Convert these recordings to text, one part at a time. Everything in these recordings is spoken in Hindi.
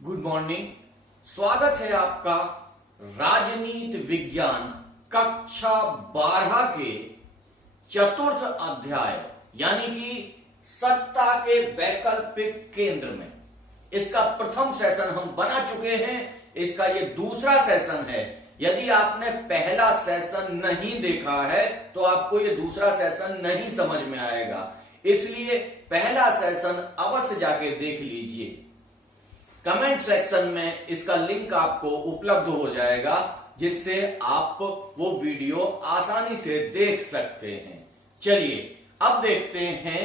Good morning. स्वागत है आपका राजनीति विज्ञान कक्षा 12 के चतुर्थ अध्याय यानी कि सत्ता के वैकल्पिक केंद्र में। इसका प्रथम सेशन हम बना चुके हैं, इसका ये दूसरा सेशन है। यदि आपने पहला सेशन नहीं देखा है तो आपको ये दूसरा सेशन नहीं समझ में आएगा, इसलिए पहला सेशन अवश्य जाके देख लीजिए। कमेंट सेक्शन में इसका लिंक आपको उपलब्ध हो जाएगा, जिससे आप वो वीडियो आसानी से देख सकते हैं। चलिए अब देखते हैं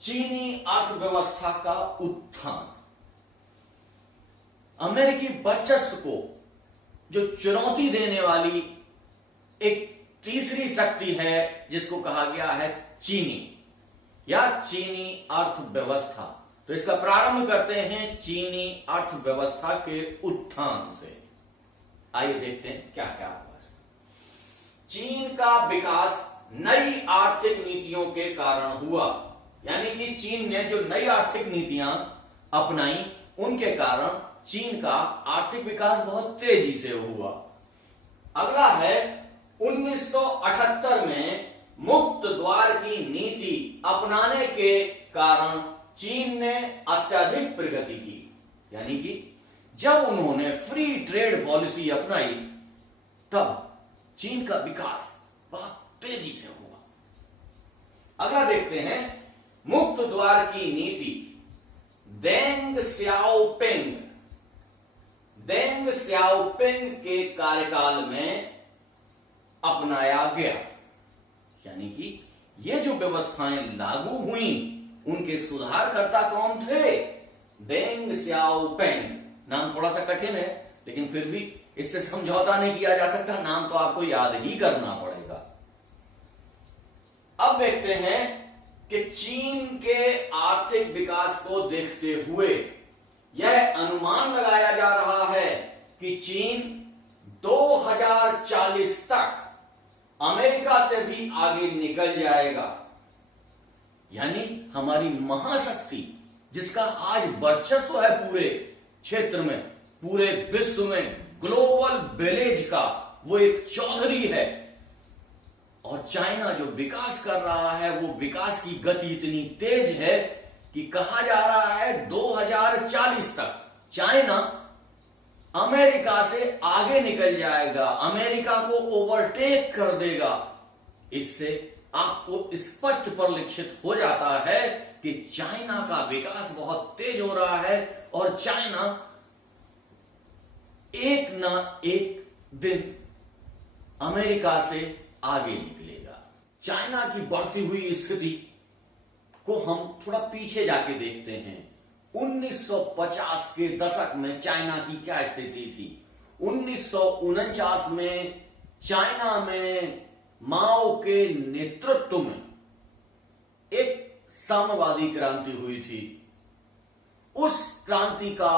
चीनी अर्थव्यवस्था का उत्थान। अमेरिकी वर्चस्व को जो चुनौती देने वाली एक तीसरी शक्ति है जिसको कहा गया है चीनी या चीनी अर्थव्यवस्था। तो इसका प्रारंभ करते हैं चीनी अर्थव्यवस्था के उत्थान से। आइए देखते हैं क्या क्या हुआ। चीन का विकास नई आर्थिक नीतियों के कारण हुआ, यानी कि चीन ने जो नई आर्थिक नीतियां अपनाई उनके कारण चीन का आर्थिक विकास बहुत तेजी से हुआ। अगला है 1978 में मुक्त द्वार की नीति अपनाने के कारण चीन ने अत्यधिक प्रगति की, यानी कि जब उन्होंने फ्री ट्रेड पॉलिसी अपनाई तब चीन का विकास बहुत तेजी से हुआ। अगला देखते हैं मुक्त द्वार की नीति देंग सियाओपिंग के कार्यकाल में अपनाया गया, यानी कि ये जो व्यवस्थाएं लागू हुई उनके सुधारकर्ता कौन थे? देंग सियाओपिंग। नाम थोड़ा सा कठिन है, लेकिन फिर भी इससे समझौता नहीं किया जा सकता, नाम तो आपको याद ही करना पड़ेगा। अब देखते हैं कि चीन के आर्थिक विकास को देखते हुए यह अनुमान लगाया जा रहा है कि चीन 2040 तक अमेरिका से भी आगे निकल जाएगा, यानी हमारी महाशक्ति जिसका आज वर्चस्व है पूरे क्षेत्र में, पूरे विश्व में, ग्लोबल विलेज का वो एक चौधरी है। और चाइना जो विकास कर रहा है वो विकास की गति इतनी तेज है कि कहा जा रहा है 2040 तक चाइना अमेरिका से आगे निकल जाएगा, अमेरिका को ओवरटेक कर देगा। इससे आपको स्पष्ट परिलक्षित हो जाता है कि चाइना का विकास बहुत तेज हो रहा है और चाइना एक ना एक दिन अमेरिका से आगे निकलेगा। चाइना की बढ़ती हुई स्थिति को हम थोड़ा पीछे जाके देखते हैं। 1950 के दशक में चाइना की क्या स्थिति थी? 1949 में चाइना में माओ के नेतृत्व में एक साम्यवादी क्रांति हुई थी। उस क्रांति का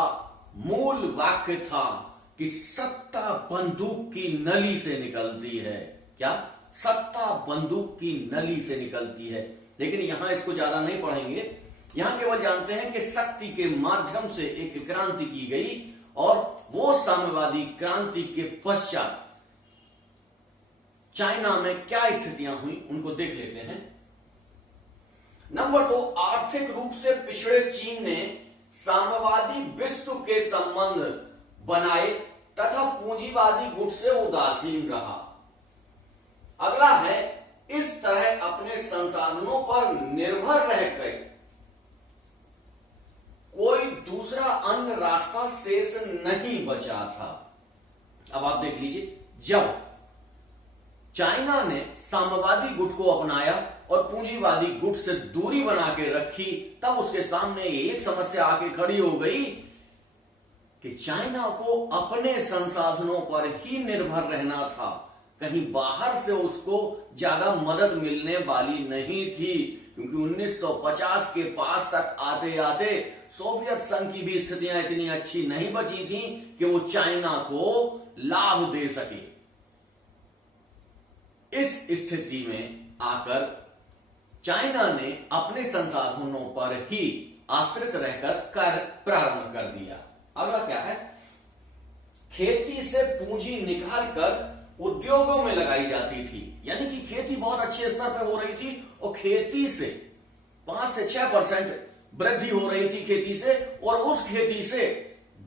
मूल वाक्य था कि सत्ता बंदूक की नली से निकलती है। क्या? सत्ता बंदूक की नली से निकलती है। लेकिन यहां इसको ज्यादा नहीं पढ़ेंगे, यहां केवल जानते हैं कि शक्ति के माध्यम से एक क्रांति की गई और वो साम्यवादी क्रांति के पश्चात चाइना में क्या स्थितियां हुई उनको देख लेते हैं। नंबर 2, आर्थिक रूप से पिछड़े चीन ने साम्यवादी विश्व के संबंध बनाए तथा पूंजीवादी गुट से उदासीन रहा। अगला है इस तरह अपने संसाधनों पर निर्भर रहकर कोई दूसरा अन्य रास्ता शेष नहीं बचा था। अब आप देख लीजिए, जब चाइना ने साम्यवादी गुट को अपनाया और पूंजीवादी गुट से दूरी बना के रखी, तब उसके सामने एक समस्या आके खड़ी हो गई कि चाइना को अपने संसाधनों पर ही निर्भर रहना था, कहीं बाहर से उसको ज्यादा मदद मिलने वाली नहीं थी। क्योंकि 1950 के पास तक आते आते सोवियत संघ की भी स्थितियां इतनी अच्छी नहीं बची थी कि वो चाइना को लाभ दे सके। इस स्थिति में आकर चाइना ने अपने संसाधनों पर ही आश्रित रहकर कार्य प्रारंभ कर दिया। अगला क्या है, खेती से पूंजी निकालकर उद्योगों में लगाई जाती थी, यानी कि खेती बहुत अच्छे स्तर पर हो रही थी और खेती से 5 से 6% वृद्धि हो रही थी खेती से, और उस खेती से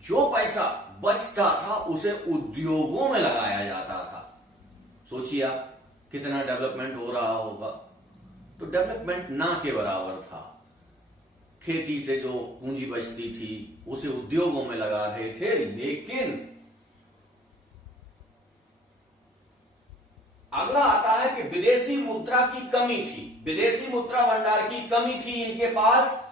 जो पैसा बचता था उसे उद्योगों में लगाया जाता था। सोचिए आप कितना डेवलपमेंट हो रहा होगा। तो डेवलपमेंट ना के बराबर था। खेती से जो पूंजी बचती थी उसे उद्योगों में लगा रहे थे, लेकिन अगला आता है कि विदेशी मुद्रा की कमी थी, विदेशी मुद्रा भंडार की कमी थी इनके पास।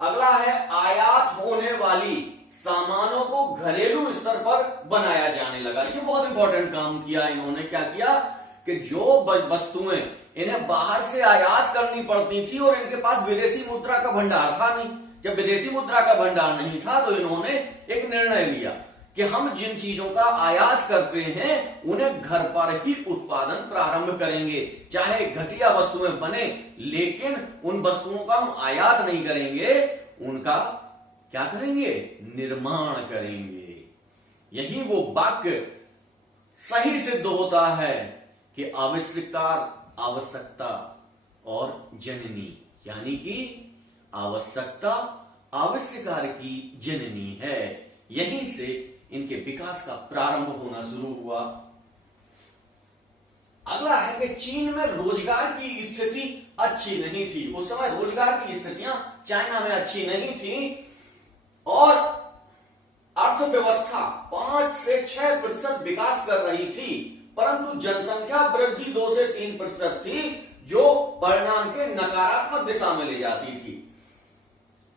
अगला है आयात होने वाली सामानों को घरेलू स्तर पर बनाया जाने लगा। ये बहुत इंपॉर्टेंट काम किया इन्होंने। क्या किया कि जो वस्तुएं इन्हें बाहर से आयात करनी पड़ती थी और इनके पास विदेशी मुद्रा का भंडार था नहीं, जब विदेशी मुद्रा का भंडार नहीं था तो इन्होंने एक निर्णय लिया कि हम जिन चीजों का आयात करते हैं उन्हें घर पर ही उत्पादन प्रारंभ करेंगे, चाहे घटिया वस्तुएं बने, लेकिन उन वस्तुओं का हम आयात नहीं करेंगे, उनका क्या करेंगे, निर्माण करेंगे। यही वो वाक्य सही सिद्ध होता है कि आविष्कार आवश्यकता और जननी, यानी कि आवश्यकता आविष्कार की जननी है। यहीं से इनके विकास का प्रारंभ होना शुरू हुआ। अगला है कि चीन में रोजगार की स्थिति अच्छी नहीं थी। उस समय रोजगार की स्थितियां चाइना में अच्छी नहीं थी और अर्थव्यवस्था 5 से 6% विकास कर रही थी, परंतु जनसंख्या वृद्धि 2 से 3% थी, जो परिणाम के नकारात्मक दिशा में ले जाती थी।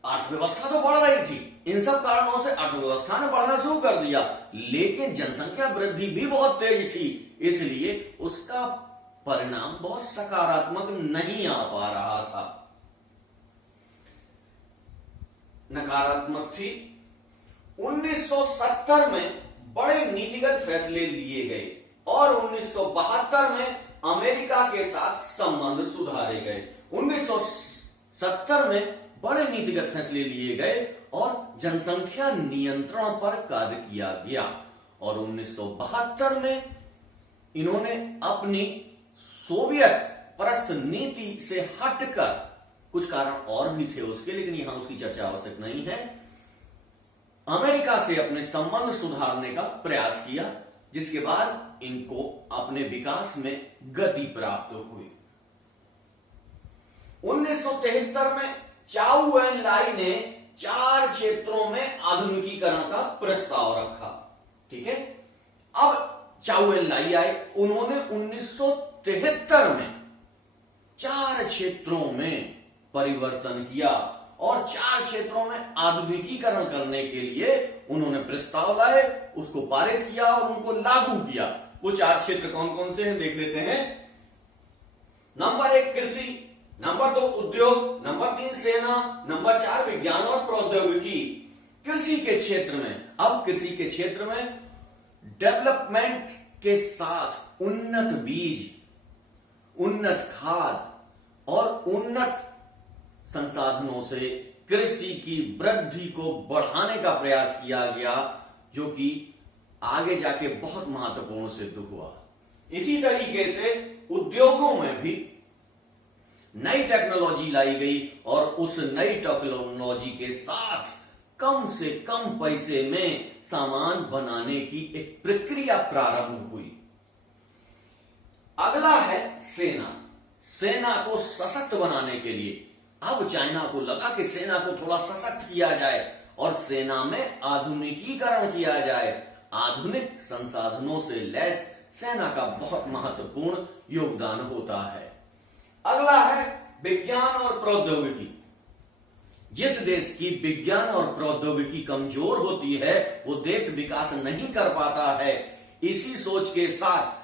अर्थव्यवस्था तो बढ़ रही थी, इन सब कारणों से अर्थव्यवस्था ने बढ़ना शुरू कर दिया, लेकिन जनसंख्या वृद्धि भी बहुत तेज थी, इसलिए उसका परिणाम बहुत सकारात्मक नहीं आ पा रहा था, नकारात्मक थी। 1970 में बड़े नीतिगत फैसले लिए गए और 1972 में अमेरिका के साथ संबंध सुधारे गए। 1970 में बड़े नीतिगत फैसले लिए गए और जनसंख्या नियंत्रण पर कार्य किया गया और 1972 में इन्होंने अपनी सोवियत परस्त नीति से हटकर, कुछ कारण और भी थे उसके, लेकिन यहां उसकी चर्चा आवश्यक नहीं है, अमेरिका से अपने संबंध सुधारने का प्रयास किया, जिसके बाद इनको अपने विकास में गति प्राप्त हुई। 1973 में चाउ एन लाई ने 4 क्षेत्रों में आधुनिकीकरण का प्रस्ताव रखा। ठीक है, अब चाउ एन लाई आए, उन्होंने 1973 में 4 क्षेत्रों में परिवर्तन किया और 4 क्षेत्रों में आधुनिकीकरण करने के लिए उन्होंने प्रस्ताव लाए, उसको पारित किया और उनको लागू किया। वो 4 क्षेत्र कौन कौन से हैं देख लेते हैं। नंबर 1 कृषि, नंबर 2 उद्योग, नंबर 3 सेना, नंबर 4 विज्ञान और प्रौद्योगिकी। कृषि के क्षेत्र में, अब कृषि के क्षेत्र में डेवलपमेंट के साथ उन्नत बीज, उन्नत खाद और उन्नत संसाधनों से कृषि की वृद्धि को बढ़ाने का प्रयास किया गया, जो कि आगे जाके बहुत महत्वपूर्ण सिद्ध हुआ। इसी तरीके से उद्योगों में भी नई टेक्नोलॉजी लाई गई और उस नई टेक्नोलॉजी के साथ कम से कम पैसे में सामान बनाने की एक प्रक्रिया प्रारंभ हुई। अगला है सेना। सेना को सशक्त बनाने के लिए अब चाइना को लगा कि सेना को थोड़ा सशक्त किया जाए और सेना में आधुनिकीकरण किया जाए। आधुनिक संसाधनों से लैस सेना का बहुत महत्वपूर्ण योगदान होता है। अगला है विज्ञान और प्रौद्योगिकी। जिस देश की विज्ञान और प्रौद्योगिकी कमजोर होती है वो देश विकास नहीं कर पाता है। इसी सोच के साथ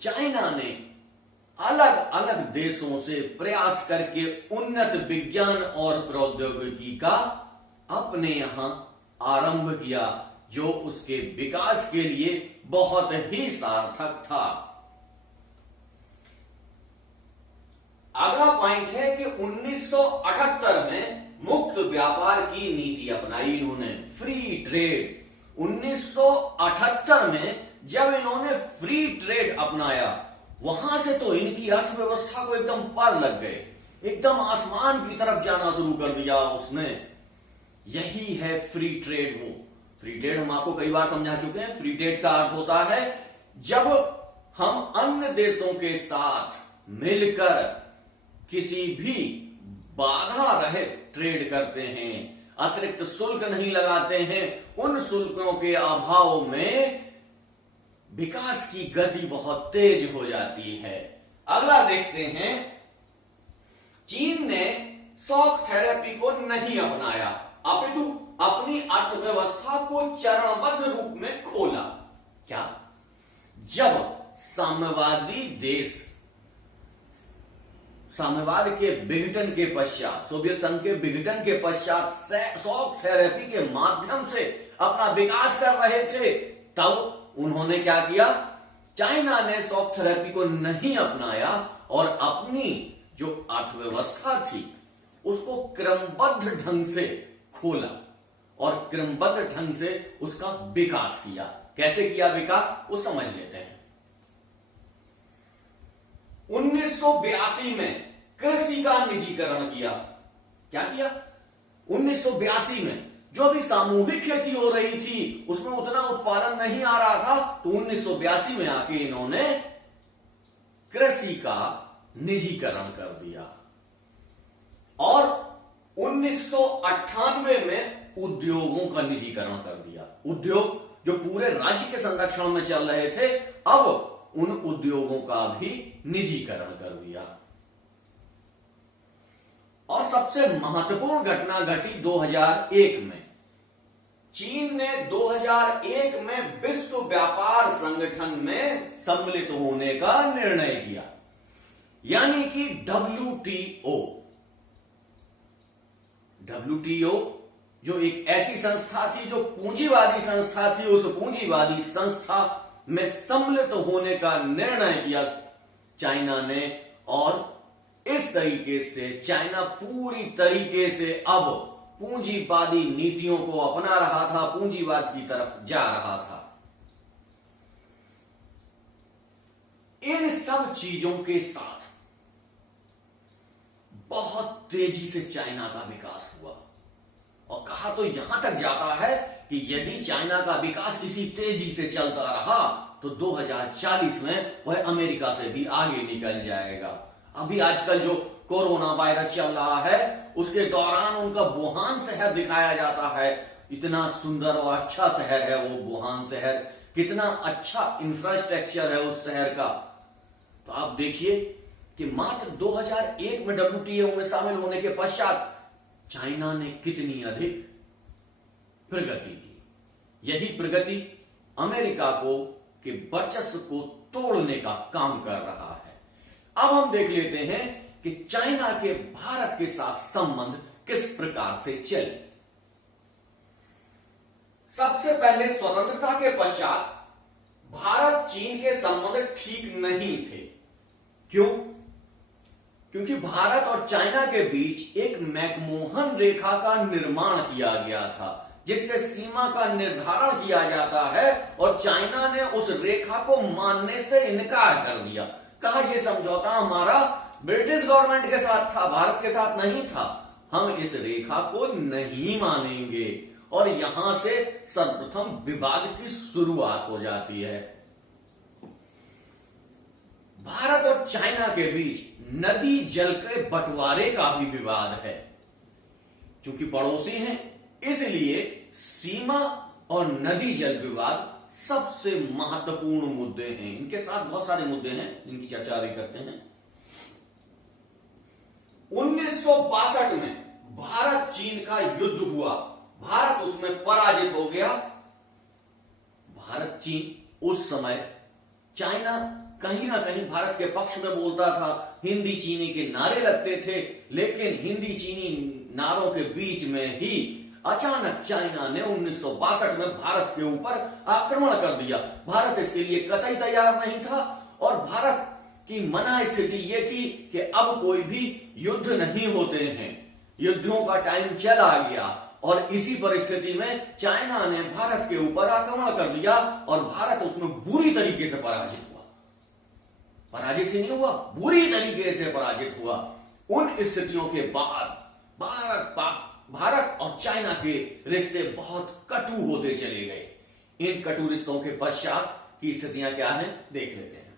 चाइना ने अलग अलग देशों से प्रयास करके उन्नत विज्ञान और प्रौद्योगिकी का अपने यहां आरंभ किया, जो उसके विकास के लिए बहुत ही सार्थक था। अगला पॉइंट है कि 1978 में मुक्त व्यापार की नीति अपनाई इन्होंने, फ्री ट्रेड। 1978 में जब इन्होंने फ्री ट्रेड अपनाया, वहां से तो इनकी अर्थव्यवस्था को एकदम पर लग गए, एकदम आसमान की तरफ जाना शुरू कर दिया उसने। यही है फ्री ट्रेड। वो फ्री ट्रेड हम आपको कई बार समझा चुके हैं। फ्री ट्रेड का अर्थ होता है जब हम अन्य देशों के साथ मिलकर किसी भी बाधा रहित ट्रेड करते हैं, अतिरिक्त शुल्क नहीं लगाते हैं, उन शुल्कों के अभाव में विकास की गति बहुत तेज हो जाती है। अगला देखते हैं, चीन ने शॉक थेरेपी को नहीं अपनाया, अपितु अपनी अर्थव्यवस्था को चरणबद्ध रूप में खोला। क्या? जब साम्यवादी देश साम्यवाद के विघटन के पश्चात, सोवियत संघ के विघटन के पश्चात शॉक थेरेपी के माध्यम से अपना विकास कर रहे थे, तब उन्होंने क्या किया? चाइना ने शॉक थेरेपी को नहीं अपनाया और अपनी जो अर्थव्यवस्था थी उसको क्रमबद्ध ढंग से खोला और क्रमबद्ध ढंग से उसका विकास किया। कैसे किया विकास, वो समझ लेते हैं। 1982 में कृषि का निजीकरण किया। क्या किया? 1982 में जो भी सामूहिक खेती हो रही थी उसमें उतना उत्पादन नहीं आ रहा था, तो 1982 में आके इन्होंने कृषि का निजीकरण कर दिया। और 1998 में उद्योगों का निजीकरण कर दिया। उद्योग जो पूरे राज्य के संरक्षण में चल रहे थे, अब उन उद्योगों का भी निजीकरण कर दिया। और सबसे महत्वपूर्ण घटना घटी 2001 में। चीन ने 2001 में विश्व व्यापार संगठन में सम्मिलित होने का निर्णय किया, यानी कि WTO जो एक ऐसी संस्था थी जो पूंजीवादी संस्था थी, उस पूंजीवादी संस्था में सम्मिलित होने का निर्णय किया चाइना ने। और इस तरीके से चाइना पूरी तरीके से अब पूंजीवादी नीतियों को अपना रहा था, पूंजीवाद की तरफ जा रहा था। इन सब चीजों के साथ बहुत तेजी से चाइना का विकास हुआ और कहा तो यहां तक जाता है कि यदि चाइना का विकास इसी तेजी से चलता रहा तो 2040 में वह अमेरिका से भी आगे निकल जाएगा। अभी आजकल जो कोरोना वायरस चल रहा है उसके दौरान उनका वुहान शहर दिखाया जाता है। इतना सुंदर और अच्छा शहर है वो वुहान शहर, कितना अच्छा इंफ्रास्ट्रक्चर है उस शहर का। तो आप देखिए कि मात्र 2001 में WTO में शामिल होने के पश्चात चाइना ने कितनी अधिक प्रगति की। यही प्रगति अमेरिका को के वर्चस्व को तोड़ने का काम कर रहा है। अब हम देख लेते हैं कि चाइना के भारत के साथ संबंध किस प्रकार से चले। सबसे पहले स्वतंत्रता के पश्चात भारत चीन के संबंध ठीक नहीं थे। क्यों? क्योंकि भारत और चाइना के बीच एक मैकमोहन रेखा का निर्माण किया गया था, जिससे सीमा का निर्धारण किया जाता है और चाइना ने उस रेखा को मानने से इनकार कर दिया। कहा यह समझौता हमारा ब्रिटिश गवर्नमेंट के साथ था, भारत के साथ नहीं था, हम इस रेखा को नहीं मानेंगे। और यहां से सर्वप्रथम विवाद की शुरुआत हो जाती है। भारत और चाइना के बीच नदी जल के बंटवारे का भी विवाद है। चूंकि पड़ोसी हैं इसलिए सीमा और नदी जल विवाद सबसे महत्वपूर्ण मुद्दे हैं। इनके साथ बहुत सारे मुद्दे हैं जिनकी चर्चा भी करते हैं। 1962 में भारत चीन का युद्ध हुआ, भारत उसमें पराजित हो गया। भारत चीन उस समय, चाइना कहीं ना कहीं भारत के पक्ष में बोलता था, हिंदी चीनी के नारे लगते थे, लेकिन हिंदी चीनी नारों के बीच में ही अचानक चाइना ने 1962 में भारत के ऊपर आक्रमण कर दिया। भारत इसके लिए कतई तैयार नहीं था और भारत की मना स्थिति यह थी कि अब कोई भी युद्ध नहीं होते हैं, युद्धों का टाइम चला गया और इसी परिस्थिति में चाइना ने भारत के ऊपर आक्रमण कर दिया और भारत उसमें बुरी तरीके से पराजित हुआ। पराजित ही नहीं हुआ, बुरी तरीके से पराजित हुआ। उन स्थितियों के बाद भारत और चाइना के रिश्ते बहुत कटु होते चले गए। इन कटु रिश्तों के पश्चात की स्थितियां क्या हैं देख लेते हैं।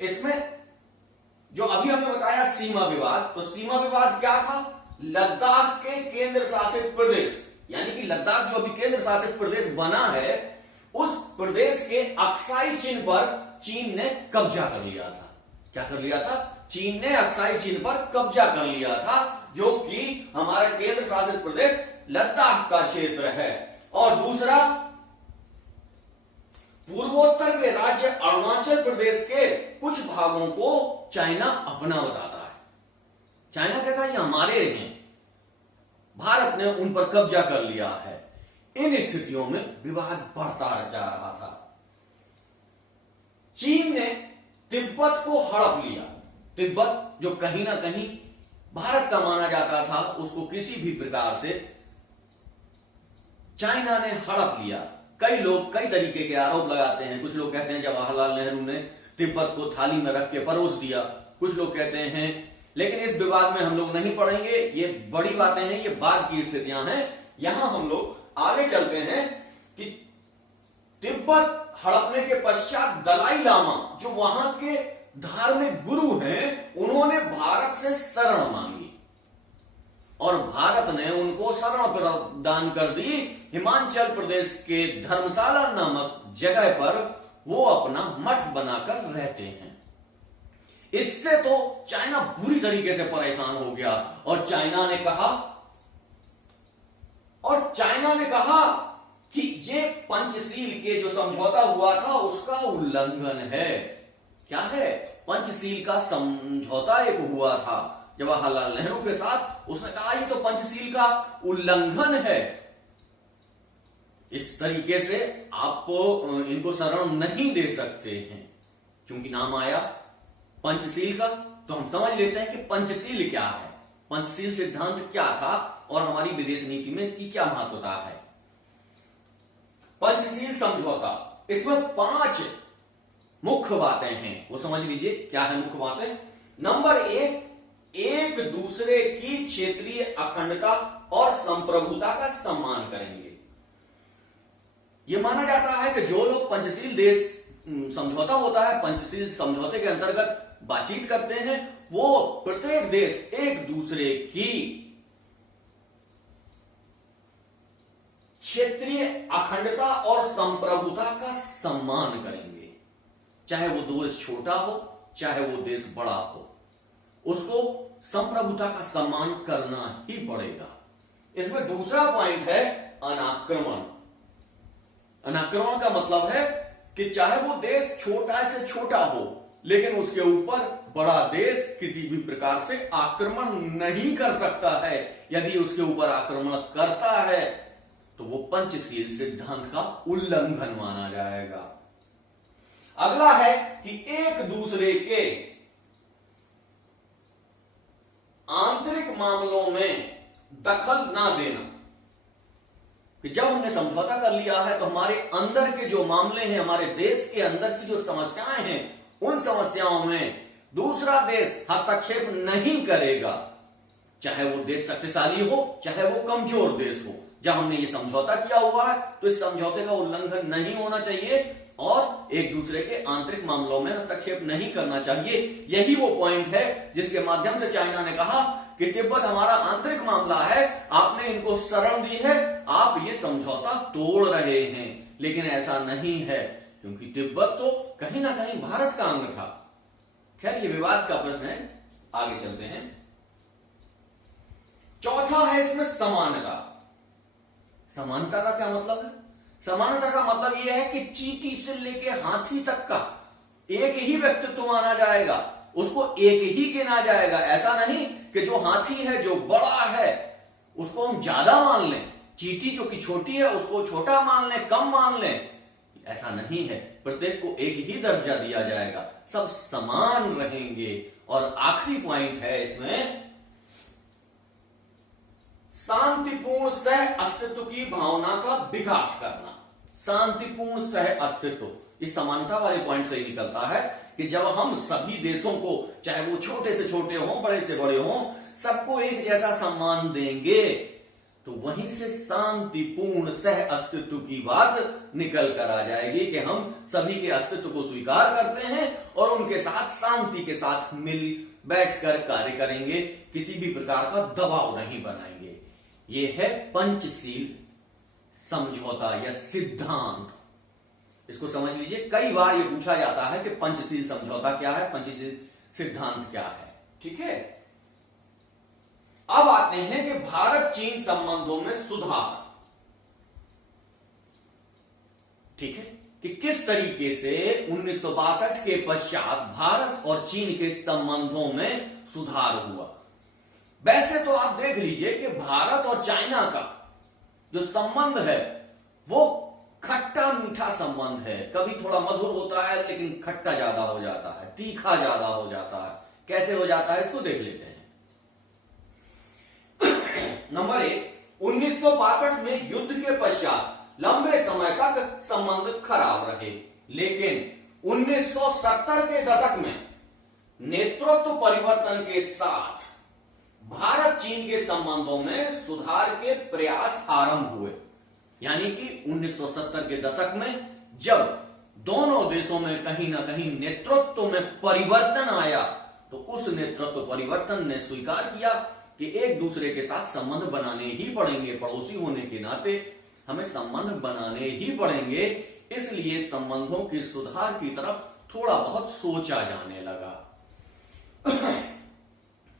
इसमें जो अभी हमने बताया सीमा विवाद, तो सीमा विवाद क्या था? लद्दाख के केंद्र शासित प्रदेश, यानी कि लद्दाख जो अभी केंद्र शासित प्रदेश बना है, उस प्रदेश के अक्साई चिन्ह पर चीन ने कब्जा कर लिया था। क्या कर लिया था? चीन ने अक्साई चिन्ह पर कब्जा कर लिया था, जो कि हमारा केंद्र शासित प्रदेश लद्दाख का क्षेत्र है। और दूसरा, पूर्वोत्तर के राज्य अरुणाचल प्रदेश के कुछ भागों को चाइना अपना बताता है। चाइना कहता है ये हमारे हैं, भारत ने उन पर कब्जा कर लिया है। इन स्थितियों में विवाद बढ़ता जा रहा था। चीन ने तिब्बत को हड़प लिया। तिब्बत जो कहीं ना कहीं भारत का माना जाता था, उसको किसी भी प्रकार से चाइना ने हड़प लिया। कई लोग कई तरीके के आरोप लगाते हैं। कुछ लोग कहते हैं जवाहरलाल नेहरू ने तिब्बत को थाली में रख के परोस दिया, कुछ लोग कहते हैं, लेकिन इस विवाद में हम लोग नहीं पढ़ेंगे। ये बड़ी बातें हैं, ये बाद की स्थितियां हैं। यहां हम लोग आगे चलते हैं कि तिब्बत हड़पने के पश्चात दलाई लामा, जो वहां के धार्मिक गुरु हैं, उन्होंने भारत से शरण मांगी और भारत ने उनको शरण प्रदान कर दी। हिमाचल प्रदेश के धर्मशाला नामक जगह पर वो अपना मठ बनाकर रहते हैं। इससे तो चाइना बुरी तरीके से परेशान हो गया और चाइना ने कहा कि ये पंचशील के जो समझौता हुआ था उसका उल्लंघन है। क्या है? पंचशील का समझौता एक हुआ था जवाहरलाल नेहरू के साथ। उसने कहा ये तो पंचशील का उल्लंघन है, इस तरीके से आप इनको शरण नहीं दे सकते हैं। क्योंकि नाम आया पंचशील का, तो हम समझ लेते हैं कि पंचशील क्या है, पंचशील सिद्धांत क्या था और हमारी विदेश नीति में इसकी क्या महत्वता है। पंचशील समझौता, इसमें 5 मुख्य बातें हैं, वो समझ लीजिए क्या है मुख्य बातें। नंबर 1, एक दूसरे की क्षेत्रीय अखंडता और संप्रभुता का सम्मान करेंगे। यह माना जाता है कि जो लोग पंचशील देश समझौता होता है, पंचशील समझौते के अंतर्गत बातचीत करते हैं, वो प्रत्येक देश एक दूसरे की क्षेत्रीय अखंडता और संप्रभुता का सम्मान करेंगे। चाहे वो देश छोटा हो, चाहे वो देश बड़ा हो, उसको संप्रभुता का सम्मान करना ही पड़ेगा। इसमें दूसरा पॉइंट है अनाक्रमण। अनाक्रमण का मतलब है कि चाहे वो देश छोटा से छोटा हो, लेकिन उसके ऊपर बड़ा देश किसी भी प्रकार से आक्रमण नहीं कर सकता है। यदि उसके ऊपर आक्रमण करता है तो वो पंचशील सिद्धांत का उल्लंघन माना जाएगा। अगला है कि एक दूसरे के आंतरिक मामलों में दखल ना देना। कि जब हमने समझौता कर लिया है तो हमारे अंदर के जो मामले हैं, हमारे देश के अंदर की जो समस्याएं हैं, उन समस्याओं में दूसरा देश हस्तक्षेप नहीं करेगा। चाहे वो देश शक्तिशाली हो, चाहे वो कमजोर देश हो। जब हमने ये समझौता किया हुआ है तो इस समझौते का उल्लंघन नहीं होना चाहिए और एक दूसरे के आंतरिक मामलों में हस्तक्षेप नहीं करना चाहिए। यही वो पॉइंट है जिसके माध्यम से चाइना ने कहा कि तिब्बत हमारा आंतरिक मामला है, आपने इनको शरण दी है, आप ये समझौता तोड़ रहे हैं। लेकिन ऐसा नहीं है, क्योंकि तिब्बत तो कहीं ना कहीं भारत का अंग था। खैर, ये विवाद का प्रश्न है, आगे चलते हैं। चौथा है इसमें समानता। समानता का क्या मतलब है? समानता का मतलब यह है कि चींटी से लेके हाथी तक का एक ही व्यक्तित्व माना जाएगा, उसको एक ही गिना जाएगा। ऐसा नहीं कि जो हाथी है, जो बड़ा है, उसको हम ज्यादा मान लें, चींटी जो कि छोटी है उसको छोटा मान लें, कम मान लें। ऐसा नहीं है, प्रत्येक को एक ही दर्जा दिया जाएगा, सब समान रहेंगे। और आखिरी पॉइंट है इसमें शांतिपूर्ण सह अस्तित्व की भावना का विकास करना। शांतिपूर्ण सह अस्तित्व, इस समानता वाले पॉइंट से ही निकलता है कि जब हम सभी देशों को, चाहे वो छोटे से छोटे हों, बड़े से बड़े हों, सबको एक जैसा सम्मान देंगे, तो वहीं से शांतिपूर्ण सह अस्तित्व की बात निकल कर आ जाएगी कि हम सभी के अस्तित्व को स्वीकार करते हैं और उनके साथ शांति के साथ मिल बैठकर कार्य करेंगे, किसी भी प्रकार का दबाव नहीं बनाएंगे। यह है पंचशील समझौता या सिद्धांत। इसको समझ लीजिए, कई बार यह पूछा जाता है कि पंचशील समझौता क्या है, पंचशील सिद्धांत क्या है। ठीक है, अब आते हैं कि भारत चीन संबंधों में सुधार। ठीक है, कि किस तरीके से 1962 के पश्चात भारत और चीन के संबंधों में सुधार हुआ। वैसे तो आप देख लीजिए कि भारत और चाइना का जो संबंध है वो खट्टा मीठा संबंध है। कभी थोड़ा मधुर होता है लेकिन खट्टा ज्यादा हो जाता है, तीखा ज्यादा हो जाता है। कैसे हो जाता है इसको देख लेते हैं। नंबर 1, 1962 में युद्ध के पश्चात लंबे समय तक संबंध खराब रहे, लेकिन 1970 के दशक में नेतृत्व परिवर्तन के साथ भारत चीन के संबंधों में सुधार के प्रयास आरंभ हुए। यानी कि 1970 के दशक में जब दोनों देशों में कहीं ना कहीं नेतृत्व में परिवर्तन आया, तो उस नेतृत्व परिवर्तन ने स्वीकार किया कि एक दूसरे के साथ संबंध बनाने ही पड़ेंगे। पड़ोसी होने के नाते हमें संबंध बनाने ही पड़ेंगे। इसलिए संबंधों के सुधार की तरफ थोड़ा बहुत सोचा जाने लगा।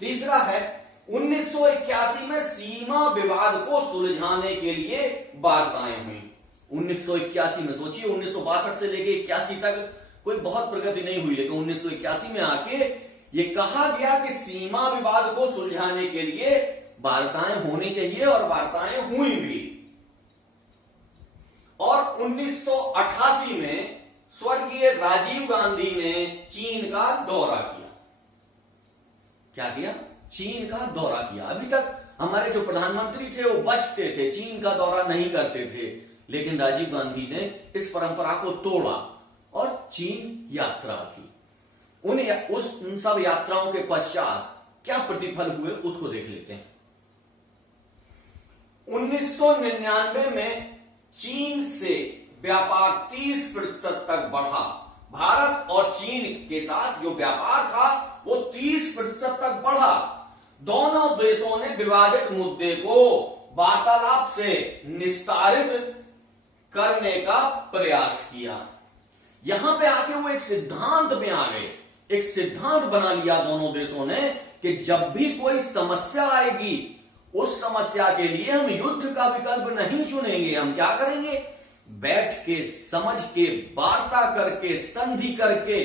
तीसरा है 1981 में सीमा विवाद को सुलझाने के लिए वार्ताएं हुई। 1981 में, सोचिए 1962 से लेके 81 तक कोई बहुत प्रगति नहीं हुई, लेकिन 1981 में आके ये कहा गया कि सीमा विवाद को सुलझाने के लिए वार्ताएं होनी चाहिए और वार्ताएं हुई भी। और 1988 में स्वर्गीय राजीव गांधी ने चीन का दौरा किया। क्या किया? चीन का दौरा किया। अभी तक हमारे जो प्रधानमंत्री थे वो बचते थे, चीन का दौरा नहीं करते थे, लेकिन राजीव गांधी ने इस परंपरा को तोड़ा और चीन यात्रा की। उन सब यात्राओं के पश्चात क्या प्रतिफल हुए उसको देख लेते हैं। 1999 में चीन से व्यापार 30% तक बढ़ा। भारत और चीन के साथ जो व्यापार था वो 30% तक बढ़ा। दोनों देशों ने विवादित मुद्दे को वार्तालाप से निस्तारित करने का प्रयास किया। यहां पे आके वो एक सिद्धांत में आ गए, एक सिद्धांत बना लिया दोनों देशों ने कि जब भी कोई समस्या आएगी उस समस्या के लिए हम युद्ध का विकल्प नहीं चुनेंगे। हम क्या करेंगे? बैठ के, समझ के, वार्ता करके, संधि करके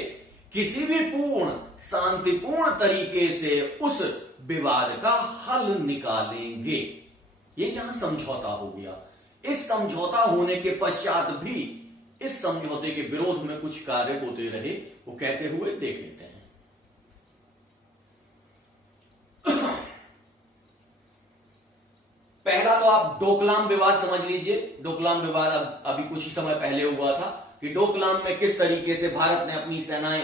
किसी भी पूर्ण शांतिपूर्ण तरीके से उस विवाद का हल निकालेंगे। ये यहां समझौता हो गया। इस समझौता होने के पश्चात भी इस समझौते के विरोध में कुछ कार्य होते रहे। वो कैसे हुए देख लेते हैं। पहला तो आप डोकलाम विवाद समझ लीजिए। डोकलाम विवाद अभी कुछ ही समय पहले हुआ था कि डोकलाम में किस तरीके से भारत ने अपनी सेनाएं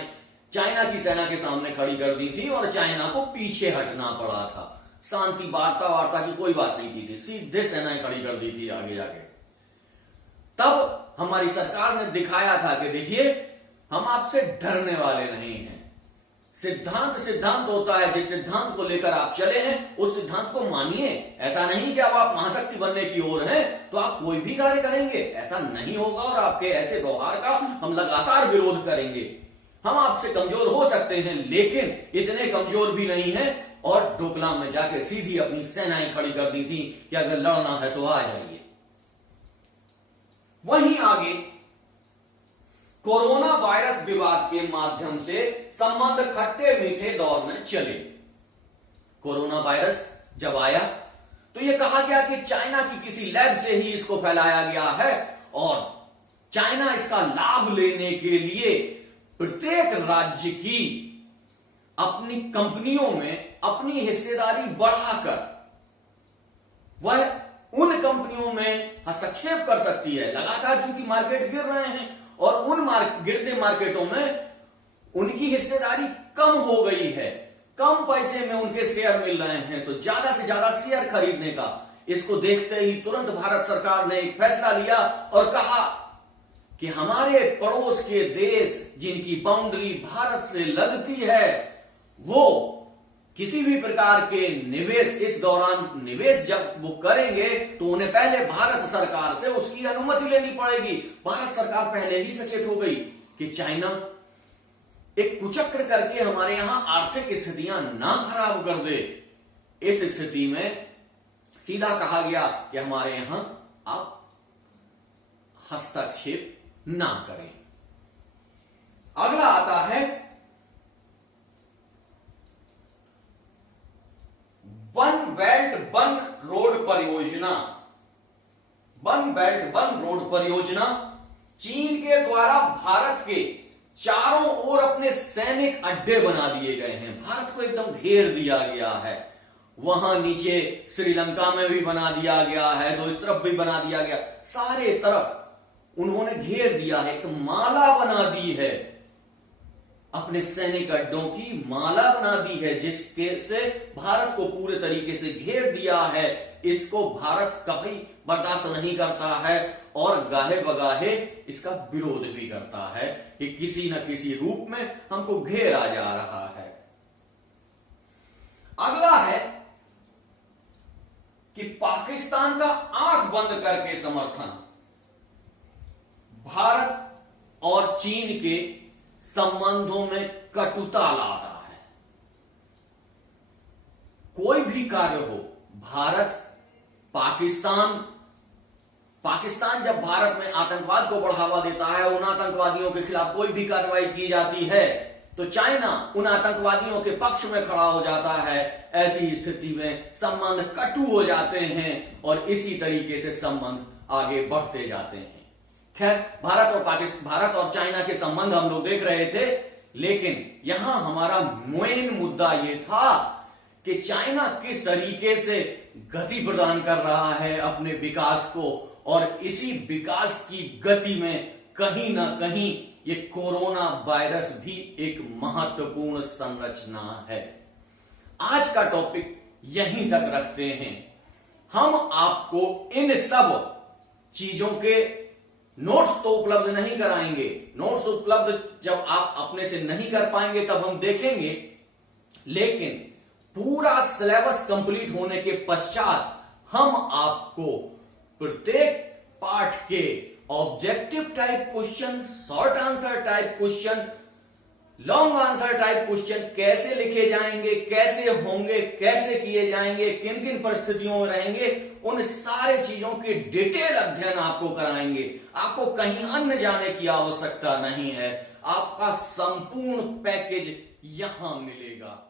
चाइना की सेना के सामने खड़ी कर दी थी और चाइना को पीछे हटना पड़ा था। शांति वार्ता की कोई बात नहीं की थी, सीधे सेनाएं खड़ी कर दी थी आगे जाके। तब हमारी सरकार ने दिखाया था कि देखिए हम आपसे डरने वाले नहीं हैं। सिद्धांत होता है, जिस सिद्धांत को लेकर आप चले हैं उस सिद्धांत को मानिए। ऐसा नहीं कि अब आप महाशक्ति बनने की ओर हैं तो आप कोई भी कार्य करेंगे, ऐसा नहीं होगा। और आपके ऐसे व्यवहार का हम लगातार विरोध करेंगे। हम आपसे कमजोर हो सकते हैं लेकिन इतने कमजोर भी नहीं है। और डोकलाम में जाके सीधी अपनी सेनाएं खड़ी कर दी थी कि अगर लड़ना है तो आ जाइए। वहीं आगे कोरोना वायरस विवाद के माध्यम से संबंध खट्टे मीठे दौर में चले। कोरोना वायरस जब आया तो यह कहा गया कि चाइना की किसी लैब से ही इसको फैलाया गया है और चाइना इसका लाभ लेने के लिए प्रत्येक राज्य की अपनी कंपनियों में अपनी हिस्सेदारी बढ़ाकर वह उन कंपनियों में हस्तक्षेप कर सकती है। लगातार चूंकि मार्केट गिर रहे हैं और उन गिरते मार्केटों में उनकी हिस्सेदारी कम हो गई है, कम पैसे में उनके शेयर मिल रहे हैं, तो ज्यादा से ज्यादा शेयर खरीदने का, इसको देखते ही तुरंत भारत सरकार ने एक फैसला लिया और कहा कि हमारे पड़ोस के देश जिनकी बाउंड्री भारत से लगती है, वो किसी भी प्रकार के निवेश, इस दौरान निवेश जब वो करेंगे तो उन्हें पहले भारत सरकार से उसकी अनुमति लेनी पड़ेगी। भारत सरकार पहले ही सचेत हो गई कि चाइना एक कुचक्र करके हमारे यहां आर्थिक स्थितियां ना खराब कर दे। इस स्थिति में सीधा कहा गया कि हमारे यहां आप हस्तक्षेप ना करें। अगला आता है वन बेल्ट वन रोड परियोजना। वन बेल्ट वन रोड परियोजना चीन के द्वारा भारत के चारों ओर अपने सैनिक अड्डे बना दिए गए हैं। भारत को एकदम घेर दिया गया है। वहां नीचे श्रीलंका में भी बना दिया गया है, तो इस तरफ भी बना दिया गया, सारे तरफ उन्होंने घेर दिया है, एक माला बना दी है, अपने सैनिक अड्डों की माला बना दी है, जिसके से भारत को पूरे तरीके से घेर दिया है। इसको भारत कभी बर्दाश्त नहीं करता है और गाहे बगाहे इसका विरोध भी करता है कि किसी न किसी रूप में हमको घेरा जा रहा है। अगला है कि पाकिस्तान का आंख बंद करके समर्थन। भारत और चीन के संबंधों में कटुता लाता है। कोई भी कार्य हो, भारत पाकिस्तान जब भारत में आतंकवाद को बढ़ावा देता है, उन आतंकवादियों के खिलाफ कोई भी कार्रवाई की जाती है, तो चाइना उन आतंकवादियों के पक्ष में खड़ा हो जाता है। ऐसी स्थिति में संबंध कटु हो जाते हैं और इसी तरीके से संबंध आगे बढ़ते जाते हैं। खैर, भारत और चाइना के संबंध हम लोग देख रहे थे, लेकिन यहां हमारा मेन मुद्दा यह था कि चाइना किस तरीके से गति प्रदान कर रहा है अपने विकास को, और इसी विकास की गति में कहीं ना कहीं ये कोरोना वायरस भी एक महत्वपूर्ण संरचना है। आज का टॉपिक यहीं तक रखते हैं। हम आपको इन सब चीजों के नोट्स तो उपलब्ध नहीं कराएंगे। नोट्स उपलब्ध जब आप अपने से नहीं कर पाएंगे तब हम देखेंगे, लेकिन पूरा सिलेबस कंप्लीट होने के पश्चात हम आपको प्रत्येक पाठ के objective type question, short answer type question, long answer type question कैसे लिखे जाएंगे, कैसे होंगे, कैसे किए जाएंगे, किन किन परिस्थितियों में रहेंगे, उन सारे चीजों के डिटेल अध्ययन आपको कराएंगे। आपको कहीं अन्य जाने की आवश्यकता नहीं है। आपका संपूर्ण पैकेज यहां मिलेगा।